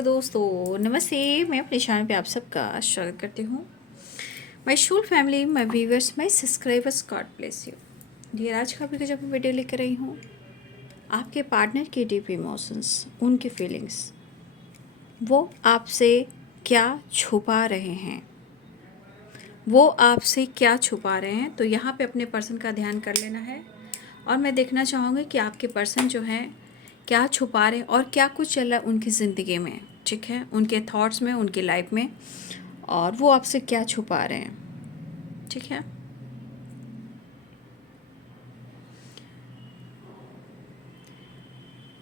Hello दोस्तों, नमस्ते। मैं अपने चैनल पे आप सबका स्वागत करती हूँ। My soul family, my viewers, my subscribers, God bless you dear. आज का भी जब मैं वीडियो लेकर रही हूँ, आपके पार्टनर के डीप इमोशंस, उनके फीलिंग्स, वो आपसे क्या छुपा रहे हैं, वो आपसे क्या छुपा रहे हैं। तो यहाँ पे अपने पर्सन का ध्यान कर लेना है और मैं देखना चाहूँगी कि आपके पर्सन जो हैं क्या छुपा रहे हैं और क्या कुछ चल रहा है उनकी ज़िंदगी में, ठीक है, उनके थॉट्स में, उनकी लाइफ में, और वो आपसे क्या छुपा रहे हैं, ठीक है।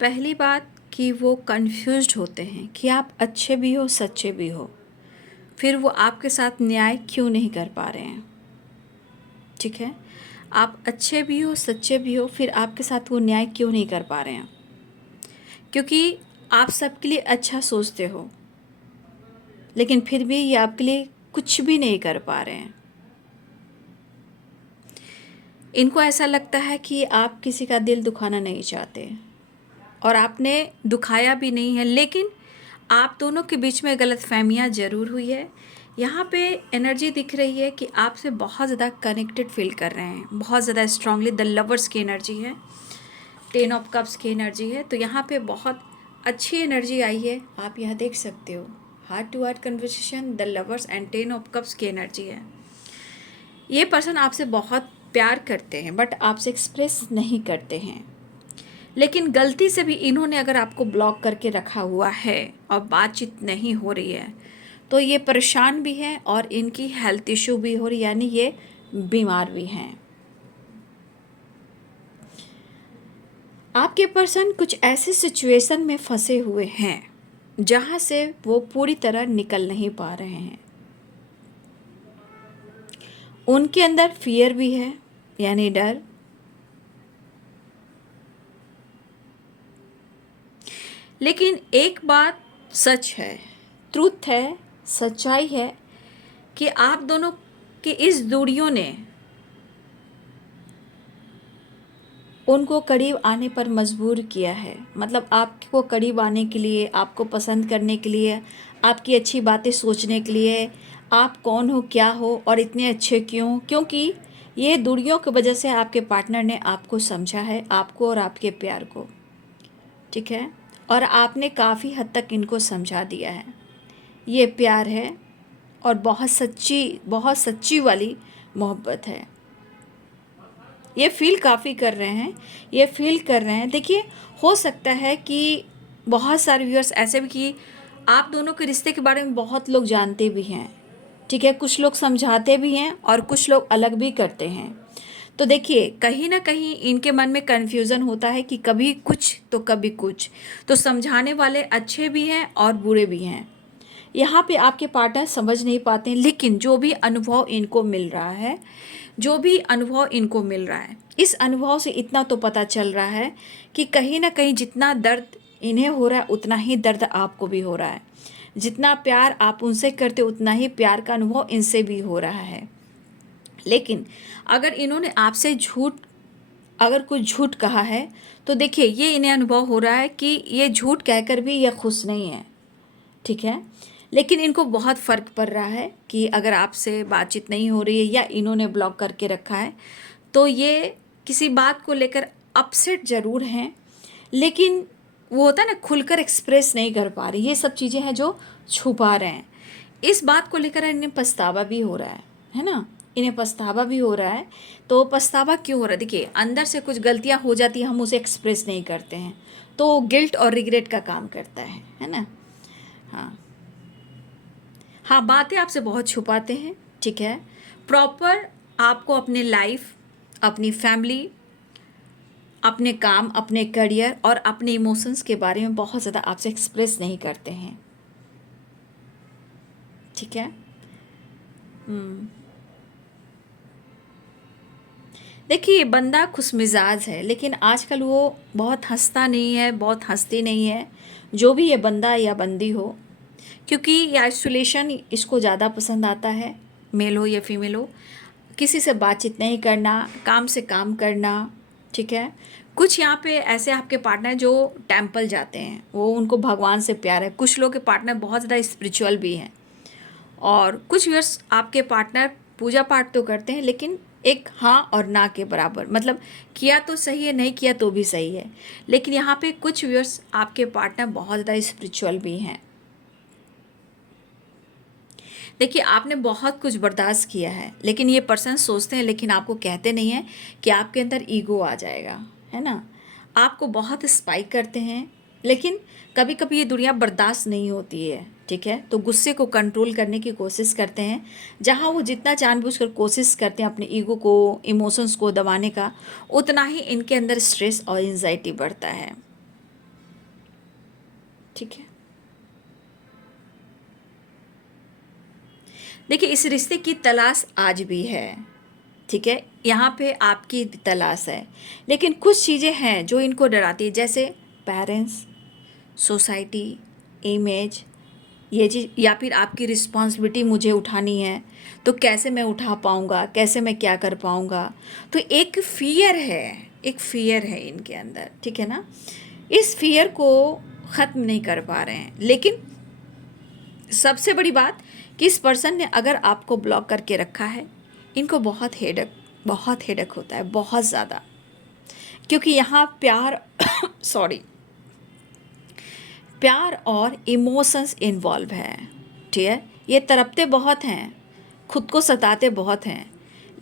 पहली बात कि वो कंफ्यूज्ड होते हैं कि आप अच्छे भी हो, सच्चे भी हो, फिर वो आपके साथ न्याय क्यों नहीं कर पा रहे हैं, ठीक है। आप अच्छे भी हो, सच्चे भी हो, फिर आपके साथ वो न्याय क्यों नहीं कर पा रहे हैं, क्योंकि आप सबके लिए अच्छा सोचते हो, लेकिन फिर भी ये आपके लिए कुछ भी नहीं कर पा रहे हैं। इनको ऐसा लगता है कि आप किसी का दिल दुखाना नहीं चाहते और आपने दुखाया भी नहीं है, लेकिन आप दोनों के बीच में गलतफहमियां ज़रूर हुई है। यहाँ पे एनर्जी दिख रही है कि आपसे बहुत ज़्यादा कनेक्टेड फील कर रहे हैं, बहुत ज़्यादा स्ट्रांगली। द लवर्स की एनर्जी है, 10 ऑफ कप्स की एनर्जी है। तो यहाँ पे बहुत अच्छी एनर्जी आई है, आप यहाँ देख सकते हो। Heart to heart conversation, the Lovers and 10 of Cups की एनर्जी है। ये पर्सन आपसे बहुत प्यार करते हैं बट आपसे एक्सप्रेस नहीं करते हैं, लेकिन गलती से भी इन्होंने अगर आपको ब्लॉक करके रखा हुआ है और बातचीत नहीं हो रही है, तो ये परेशान भी हैं और इनकी हेल्थ इशू भी हो रही, यानी ये बीमार भी हैं। आपके पर्सन कुछ ऐसे सिचुएशन में फंसे हुए हैं जहाँ से वो पूरी तरह निकल नहीं पा रहे हैं। उनके अंदर फियर भी है, यानी डर। लेकिन एक बात सच है, ट्रूथ है, सच्चाई है कि आप दोनों की इस दूरियों ने उनको करीब आने पर मजबूर किया है। मतलब आपको करीब आने के लिए, आपको पसंद करने के लिए, आपकी अच्छी बातें सोचने के लिए, आप कौन हो, क्या हो और इतने अच्छे क्यों, क्योंकि ये दूरियों की वजह से आपके पार्टनर ने आपको समझा है, आपको और आपके प्यार को, ठीक है। और आपने काफ़ी हद तक इनको समझा दिया है। ये प्यार है और बहुत सच्ची वाली मोहब्बत है। ये फील काफ़ी कर रहे हैं, ये फील कर रहे हैं। देखिए, हो सकता है कि बहुत सारे व्यूअर्स ऐसे भी कि आप दोनों के रिश्ते के बारे में बहुत लोग जानते भी हैं, ठीक है, कुछ लोग समझाते भी हैं और कुछ लोग अलग भी करते हैं। तो देखिए, कहीं ना कहीं इनके मन में कन्फ्यूज़न होता है कि कभी कुछ तो कभी कुछ। तो समझाने वाले अच्छे भी हैं और बुरे भी हैं। यहाँ पे आपके पार्टनर समझ नहीं पाते हैं, लेकिन जो भी अनुभव इनको मिल रहा है, जो भी अनुभव इनको मिल रहा है, इस अनुभव से इतना तो पता चल रहा है कि कहीं ना कहीं जितना दर्द इन्हें हो रहा है उतना ही दर्द आपको भी हो रहा है। जितना प्यार आप उनसे करते उतना ही प्यार का अनुभव इनसे भी हो रहा है। लेकिन अगर इन्होंने आपसे अगर कुछ झूठ कहा है, तो देखिए, ये इन्हें अनुभव हो रहा है कि ये झूठ कहकर भी ये खुश नहीं है, ठीक है। लेकिन इनको बहुत फ़र्क पड़ रहा है कि अगर आपसे बातचीत नहीं हो रही है या इन्होंने ब्लॉक करके रखा है, तो ये किसी बात को लेकर अपसेट ज़रूर हैं, लेकिन वो होता है ना, खुलकर एक्सप्रेस नहीं कर पा रही। ये सब चीज़ें हैं जो छुपा रहे हैं। इस बात को लेकर इन्हें पछतावा भी हो रहा है ना, इन्हें पछतावा भी हो रहा है। तो पछतावा क्यों हो रहा है? देखिए, अंदर से कुछ गलतियां हो जाती हैं, हम उसे एक्सप्रेस नहीं करते हैं, तो गिल्ट और रिग्रेट का काम करता है ना। हाँ हाँ, बातें आपसे बहुत छुपाते हैं, ठीक है। प्रॉपर आपको अपने लाइफ, अपनी फैमिली, अपने काम, अपने करियर और अपने इमोशंस के बारे में बहुत ज़्यादा आपसे एक्सप्रेस नहीं करते हैं, ठीक है। देखिए, बंदा खुशमिजाज है, लेकिन आजकल वो बहुत हंसता नहीं है, बहुत हंसती नहीं है, जो भी ये बंदा या बंदी हो, क्योंकि ये आइसोलेशन इसको ज़्यादा पसंद आता है, मेल हो या फीमेल हो। किसी से बातचीत नहीं करना, काम से काम करना, ठीक है। कुछ यहाँ पे ऐसे आपके पार्टनर जो टेम्पल जाते हैं, वो उनको भगवान से प्यार है। कुछ लोग के पार्टनर बहुत ज़्यादा स्पिरिचुअल भी हैं, और कुछ व्यूअर्स आपके पार्टनर पूजा पाठ तो करते हैं लेकिन एक हाँ और ना के बराबर, मतलब किया तो सही है, नहीं किया तो भी सही है। लेकिन यहाँ पे कुछ व्यूअर्स आपके पार्टनर बहुत ज़्यादा स्पिरिचुअल भी हैं। देखिए, आपने बहुत कुछ बर्दाश्त किया है, लेकिन ये पर्सन सोचते हैं लेकिन आपको कहते नहीं हैं कि आपके अंदर ईगो आ जाएगा, है ना। आपको बहुत स्पाइक करते हैं, लेकिन कभी कभी ये दुनिया बर्दाश्त नहीं होती है, ठीक है। तो गुस्से को कंट्रोल करने की कोशिश करते हैं। जहाँ वो जितना जानबूझकर कोशिश करते हैं अपने ईगो को, इमोशंस को दबाने का, उतना ही इनके अंदर स्ट्रेस और एंजाइटी बढ़ता है, ठीक है। देखिए, इस रिश्ते की तलाश आज भी है, ठीक है। यहाँ पे आपकी तलाश है, लेकिन कुछ चीज़ें हैं जो इनको डराती है, जैसे पेरेंट्स, सोसाइटी, इमेज, ये चीज़, या फिर आपकी रिस्पॉन्सिबिलिटी मुझे उठानी है तो कैसे मैं उठा पाऊँगा, कैसे मैं क्या कर पाऊँगा। तो एक फ़ियर है, एक फ़ियर है इनके अंदर, ठीक है ना। इस फ़ियर को ख़त्म नहीं कर पा रहे हैं। लेकिन सबसे बड़ी बात कि इस पर्सन ने अगर आपको ब्लॉक करके रखा है, इनको बहुत हेडक होता है, बहुत ज़्यादा। क्योंकि यहाँ प्यार सॉरी, प्यार और इमोशंस इन्वॉल्व है, ठीक है। ये तड़पते बहुत हैं, खुद को सताते बहुत हैं,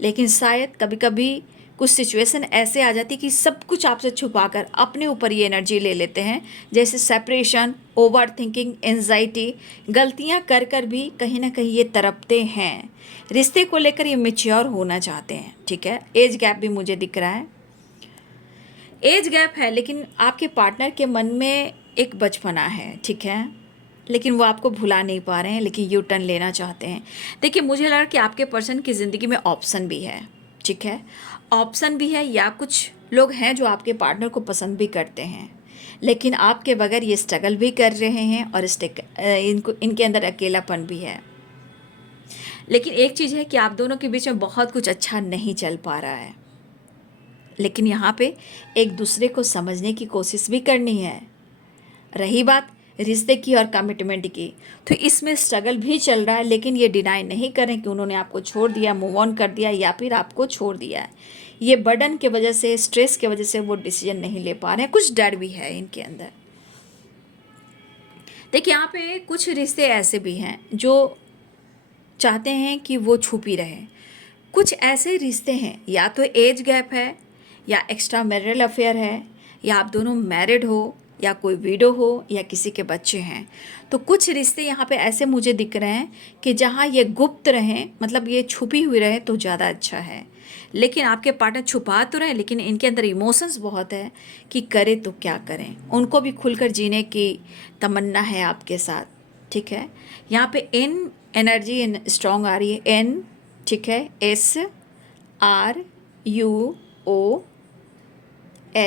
लेकिन शायद कभी कभी कुछ सिचुएशन ऐसे आ जाती कि सब कुछ आपसे छुपाकर अपने ऊपर ये एनर्जी ले लेते हैं, जैसे सेपरेशन, ओवर थिंकिंग, एंजाइटी। गलतियां कर कर भी कहीं ना कहीं ये तड़पते हैं। रिश्ते को लेकर ये मेच्योर होना चाहते हैं, ठीक है। एज गैप भी मुझे दिख रहा है, एज गैप है, लेकिन आपके पार्टनर के मन में एक बचपना है, ठीक है। लेकिन वो आपको भुला नहीं पा रहे हैं, लेकिन यू टर्न लेना चाहते हैं। देखिए, मुझे लगा कि आपके पर्सन की ज़िंदगी में ऑप्शन भी है, ठीक है। ऑप्शन भी है, या कुछ लोग हैं जो आपके पार्टनर को पसंद भी करते हैं, लेकिन आपके बगैर ये स्ट्रगल भी कर रहे हैं, और इनके अंदर अकेलापन भी है। लेकिन एक चीज़ है कि आप दोनों के बीच में बहुत कुछ अच्छा नहीं चल पा रहा है, लेकिन यहाँ पे एक दूसरे को समझने की कोशिश भी करनी है। रही बात रिश्ते की और कमिटमेंट की, तो इसमें स्ट्रगल भी चल रहा है, लेकिन ये डिनाई नहीं करें कि उन्होंने आपको छोड़ दिया, मूव ऑन कर दिया, या फिर आपको छोड़ दिया है। ये बर्डन के वजह से, स्ट्रेस के वजह से वो डिसीजन नहीं ले पा रहे हैं। कुछ डर भी है इनके अंदर। देखिए, यहाँ पे कुछ रिश्ते ऐसे भी हैं जो चाहते हैं कि वो छुपी रहे। कुछ ऐसे रिश्ते हैं, या तो एज गैप है, या एक्स्ट्रा मैरिटल अफेयर है, या आप दोनों मैरिड हो, या कोई विडो हो, या किसी के बच्चे हैं। तो कुछ रिश्ते यहाँ पे ऐसे मुझे दिख रहे हैं कि जहाँ ये गुप्त रहें, मतलब ये छुपी हुई रहे तो ज़्यादा अच्छा है। लेकिन आपके पार्टनर छुपा तो रहे, लेकिन इनके अंदर इमोशंस बहुत है कि करें तो क्या करें। उनको भी खुलकर जीने की तमन्ना है आपके साथ, ठीक है। यहाँ पे एन एनर्जी स्ट्रॉन्ग आ रही है, एन, ठीक है। SREMANLXBDUR।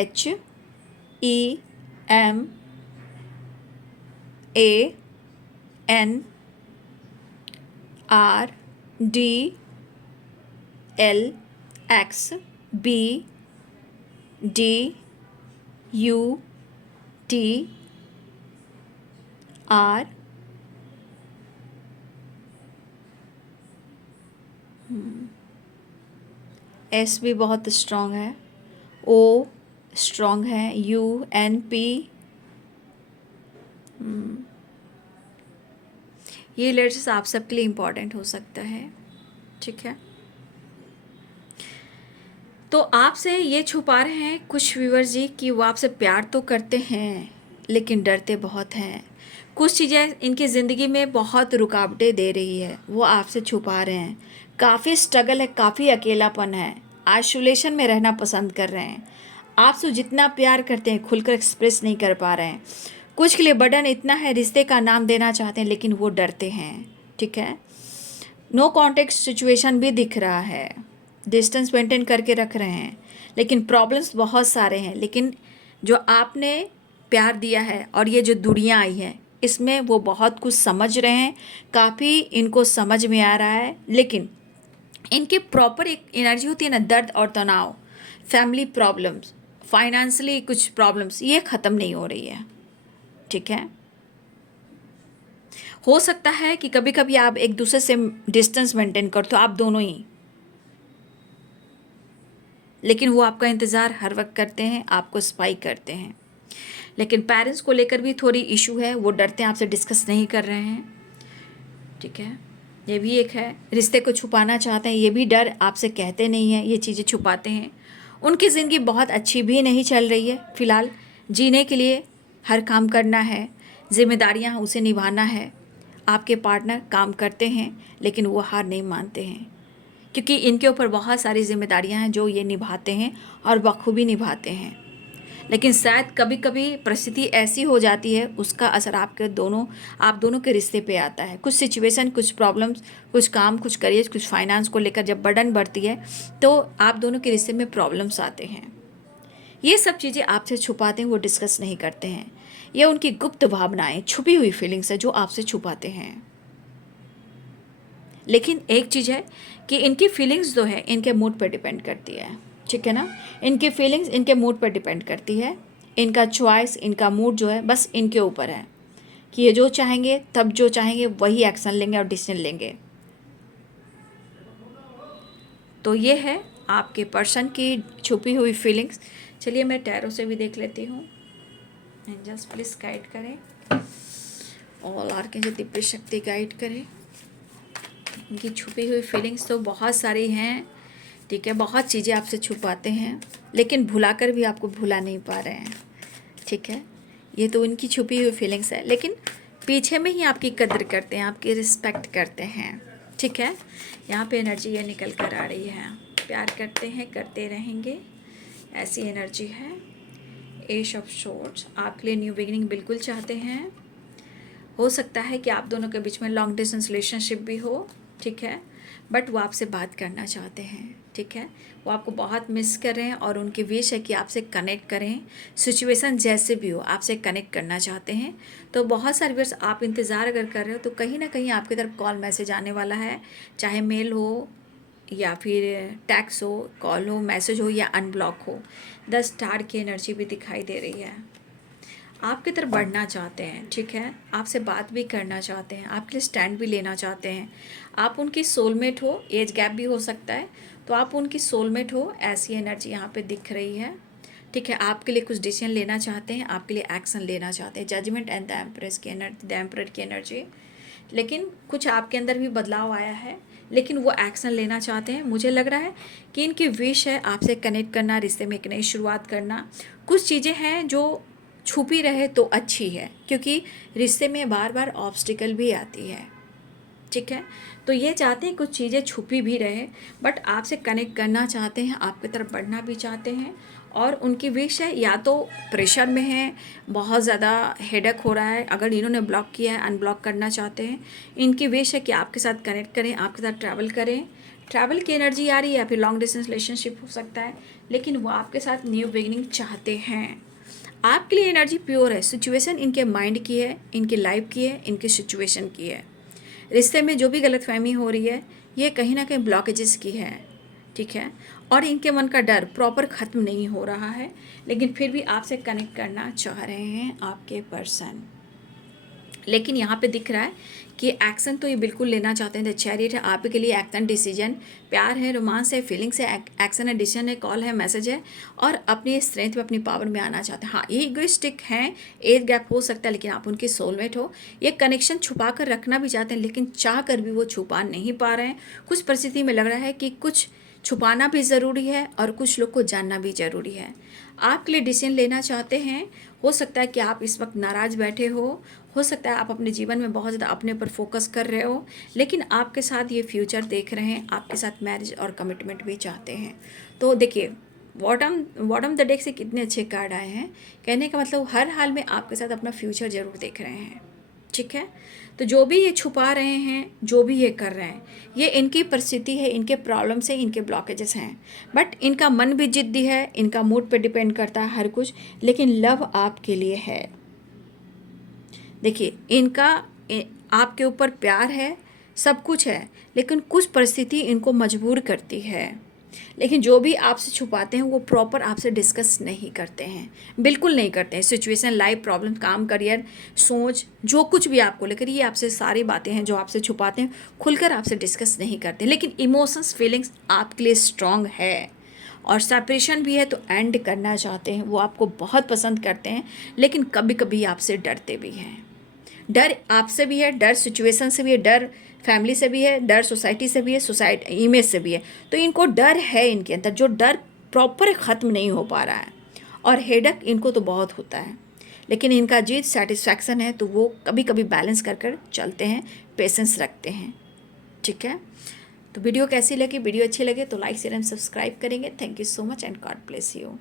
एस भी बहुत स्ट्रॉन्ग है, ओ स्ट्रॉन्ग है, UNP। ये लेटर्स आप सबके लिए इम्पॉर्टेंट हो सकता है, ठीक है। तो आपसे ये छुपा रहे हैं कुछ व्यूअर जी कि वो आपसे प्यार तो करते हैं, लेकिन डरते बहुत हैं। कुछ चीज़ें इनकी ज़िंदगी में बहुत रुकावटें दे रही है, वो आपसे छुपा रहे हैं। काफ़ी स्ट्रगल है, काफ़ी अकेलापन है, आइसोलेशन में रहना पसंद कर रहे हैं। आपसे जितना प्यार करते हैं खुलकर एक्सप्रेस नहीं कर पा रहे हैं। कुछ के लिए बर्डन इतना है, रिश्ते का नाम देना चाहते हैं लेकिन वो डरते हैं, ठीक है। नो कॉन्टेक्ट सिचुएशन भी दिख रहा है, डिस्टेंस मेंटेन करके रख रहे हैं, लेकिन प्रॉब्लम्स बहुत सारे हैं। लेकिन जो आपने प्यार दिया है और ये जो दुनिया आई है, इसमें वो बहुत कुछ समझ रहे हैं, काफ़ी इनको समझ में आ रहा है। लेकिन इनके प्रॉपर एक एनर्जी होती है ना, दर्द और तनाव, फैमिली प्रॉब्लम्स, फाइनेंशियली कुछ प्रॉब्लम्स, ये ख़त्म नहीं हो रही है, ठीक है। हो सकता है कि कभी कभी आप एक दूसरे से डिस्टेंस मेंटेन करते हो, आप दोनों ही, लेकिन वो आपका इंतज़ार हर वक्त करते हैं, आपको स्पाई करते हैं। लेकिन पेरेंट्स को लेकर भी थोड़ी इशू है, वो डरते हैं, आपसे डिस्कस नहीं कर रहे हैं, ठीक है। ये भी एक है, रिश्ते को छुपाना चाहते हैं, ये भी डर, आपसे कहते नहीं हैं, ये चीज़ें छुपाते हैं। उनकी ज़िंदगी बहुत अच्छी भी नहीं चल रही है फ़िलहाल, जीने के लिए हर काम करना है, जिम्मेदारियां उसे निभाना है। आपके पार्टनर काम करते हैं लेकिन वो हार नहीं मानते हैं, क्योंकि इनके ऊपर बहुत सारी जिम्मेदारियां हैं जो ये निभाते हैं और बखूबी निभाते हैं। लेकिन शायद कभी कभी परिस्थिति ऐसी हो जाती है, उसका असर आप दोनों के रिश्ते पे आता है। कुछ सिचुएशन, कुछ प्रॉब्लम्स, कुछ काम, कुछ करियर, कुछ फाइनेंस को लेकर जब बर्डन बढ़ती है तो आप दोनों के रिश्ते में प्रॉब्लम्स आते हैं। ये सब चीज़ें आपसे छुपाते हैं, वो डिस्कस नहीं करते हैं। ये उनकी गुप्त भावनाएं, छुपी हुई फीलिंग्स है जो आपसे छुपाते हैं। लेकिन एक चीज़ है कि इनकी फीलिंग्स जो है इनके मूड पर डिपेंड करती है, ठीक है ना। इनकी फीलिंग्स इनके मूड पर डिपेंड करती है। इनका चॉइस, इनका मूड जो है बस इनके ऊपर है कि ये जो चाहेंगे तब जो चाहेंगे वही एक्शन लेंगे और डिसीजन लेंगे। तो ये है आपके पर्सन की छुपी हुई फीलिंग्स। चलिए मैं टैरो से भी देख लेती हूँ। एंजल्स प्लीज गाइड करें, ऑल आर्कएंजल दिव्य शक्ति गाइड करें। इनकी छुपी हुई फीलिंग्स तो बहुत सारी हैं, ठीक है। बहुत चीज़ें आपसे छुपाते हैं लेकिन भुलाकर भी आपको भुला नहीं पा रहे हैं, ठीक है। ये तो इनकी छुपी हुई फीलिंग्स है, लेकिन पीछे में ही आपकी कदर करते हैं, आपकी रिस्पेक्ट करते हैं, ठीक है। यहाँ पे एनर्जी ये निकल कर आ रही है, प्यार करते हैं, करते रहेंगे, ऐसी एनर्जी है। एश ऑफ शॉर्ट्स आपके लिए न्यू बिगिनिंग बिल्कुल चाहते हैं। हो सकता है कि आप दोनों के बीच में लॉन्ग डिस्टेंस रिलेशनशिप भी हो, ठीक है, बट वो आपसे बात करना चाहते हैं, ठीक है। वो आपको बहुत मिस कर रहे हैं और उनकी विश है कि आपसे कनेक्ट करें, सिचुएशन जैसे भी हो आपसे कनेक्ट करना चाहते हैं। तो बहुत सारे वर्ष आप इंतज़ार अगर कर रहे हो तो कहीं ना कहीं आपकी तरफ कॉल मैसेज आने वाला है, चाहे मेल हो या फिर टैक्स हो, कॉल हो, मैसेज हो या अनब्लॉक हो। 10 स्टार की एनर्जी भी दिखाई दे रही है। आपकी तरफ बढ़ना चाहते हैं, ठीक है, आपसे बात भी करना चाहते हैं, आपके लिए स्टैंड भी लेना चाहते हैं। आप उनकी सोलमेट हो, एज गैप भी हो सकता है, तो आप उनकी सोलमेट हो, ऐसी एनर्जी यहाँ पे दिख रही है, ठीक है। आपके लिए कुछ डिसीजन लेना चाहते हैं, आपके लिए एक्शन लेना चाहते हैं। जजमेंट एंड द एम्प्रेस की एनर्जी, द एम्परर की एनर्जी। लेकिन कुछ आपके अंदर भी बदलाव आया है, लेकिन वो एक्शन लेना चाहते हैं। मुझे लग रहा है कि इनकी विश है आपसे कनेक्ट करना, रिश्ते में एक नई शुरुआत करना। कुछ चीज़ें हैं जो छुपी रहे तो अच्छी है, क्योंकि रिश्ते में बार बार ऑब्स्टिकल भी आती है, ठीक है। तो ये चाहते हैं कुछ चीज़ें छुपी भी रहे, बट आपसे कनेक्ट करना चाहते हैं, आपकी तरफ बढ़ना भी चाहते हैं। और उनकी विश है, या तो प्रेशर में है, बहुत ज़्यादा हेडेक हो रहा है, अगर इन्होंने ब्लॉक किया है अनब्लॉक करना चाहते हैं। इनकी विश है कि आपके साथ कनेक्ट करें, आपके साथ ट्रैवल करें। ट्रैवल की एनर्जी आ रही है या फिर लॉन्ग डिस्टेंस रिलेशनशिप हो सकता है, लेकिन वो आपके साथ न्यू बिगिनिंग चाहते हैं। आपके लिए एनर्जी प्योर है। सिचुएशन इनके माइंड की है, इनकी लाइफ की है, इनकी सिचुएशन की है। रिश्ते में जो भी गलतफहमी हो रही है ये कहीं ना कहीं ब्लॉकेजेस की है, ठीक है। और इनके मन का डर प्रॉपर ख़त्म नहीं हो रहा है, लेकिन फिर भी आपसे कनेक्ट करना चाह रहे हैं आपके पर्सन। लेकिन यहाँ पे दिख रहा है कि एक्शन तो ये बिल्कुल लेना चाहते हैं। द चैरियट है आपके लिए एक्शन, डिसीजन, प्यार है, रोमांस है, फीलिंग्स है, एक्शन है, डिसीजन है, कॉल है, मैसेज है, और अपनी स्ट्रेंथ में, अपनी पावर में आना चाहते हैं। हाँ, ये इगोइस्टिक हैं, एज गैप हो सकता है, लेकिन आप उनकी सोलमेट हो। ये कनेक्शन छुपा कर रखना भी चाहते हैं, लेकिन चाह कर भी वो छुपा नहीं पा रहे हैं। कुछ परिस्थिति में लग रहा है कि कुछ छुपाना भी ज़रूरी है और कुछ लोग को जानना भी ज़रूरी है। आपके लिए डिसीजन लेना चाहते हैं। हो सकता है कि आप इस वक्त नाराज़ बैठे हो सकता है आप अपने जीवन में बहुत ज़्यादा अपने पर फोकस कर रहे हो, लेकिन आपके साथ ये फ्यूचर देख रहे हैं, आपके साथ मैरिज और कमिटमेंट भी चाहते हैं। तो देखिए, बॉटम द डेक से कितने अच्छे कार्ड आए हैं। कहने का मतलब हर हाल में आपके साथ अपना फ्यूचर ज़रूर देख रहे हैं, ठीक है। तो जो भी ये छुपा रहे हैं, जो भी ये कर रहे हैं, ये इनकी परिस्थिति है, इनके प्रॉब्लम्स हैं, इनके ब्लॉकेजेस हैं, बट इनका मन भी जिद्दी है, इनका मूड पे डिपेंड करता है हर कुछ, लेकिन लव आपके लिए है। देखिए, आपके ऊपर प्यार है, सब कुछ है, लेकिन कुछ परिस्थिति इनको मजबूर करती है, लेकिन जो भी आपसे छुपाते हैं वो प्रॉपर आपसे डिस्कस नहीं करते हैं, बिल्कुल नहीं करते हैं। सिचुएशन, लाइफ, प्रॉब्लम, काम, करियर, सोच, जो कुछ भी आपको लेकर, ये आपसे सारी बातें हैं जो आपसे छुपाते हैं, खुलकर आपसे डिस्कस नहीं करते। लेकिन इमोशंस, फीलिंग्स आपके लिए स्ट्रांग है, और सेपरेशन भी है तो एंड करना चाहते हैं। वो आपको बहुत पसंद करते हैं, लेकिन कभी कभी आपसे डरते भी हैं। डर आपसे भी है, डर सिचुएशन से भी है, डर फैमिली से भी है, डर सोसाइटी से भी है, सोसाइटी इमेज से भी है। तो इनको डर है इनके अंदर, जो डर प्रॉपर ख़त्म नहीं हो पा रहा है। और हेडक इनको तो बहुत होता है, लेकिन इनका जीत सेटिस्फैक्शन है, तो वो कभी कभी बैलेंस कर कर चलते हैं, पेशेंस रखते हैं। ठीक है, तो वीडियो कैसी लगी? वीडियो अच्छी लगे तो लाइक शेयर एंड सब्सक्राइब करेंगे। Thank you so much and God bless you.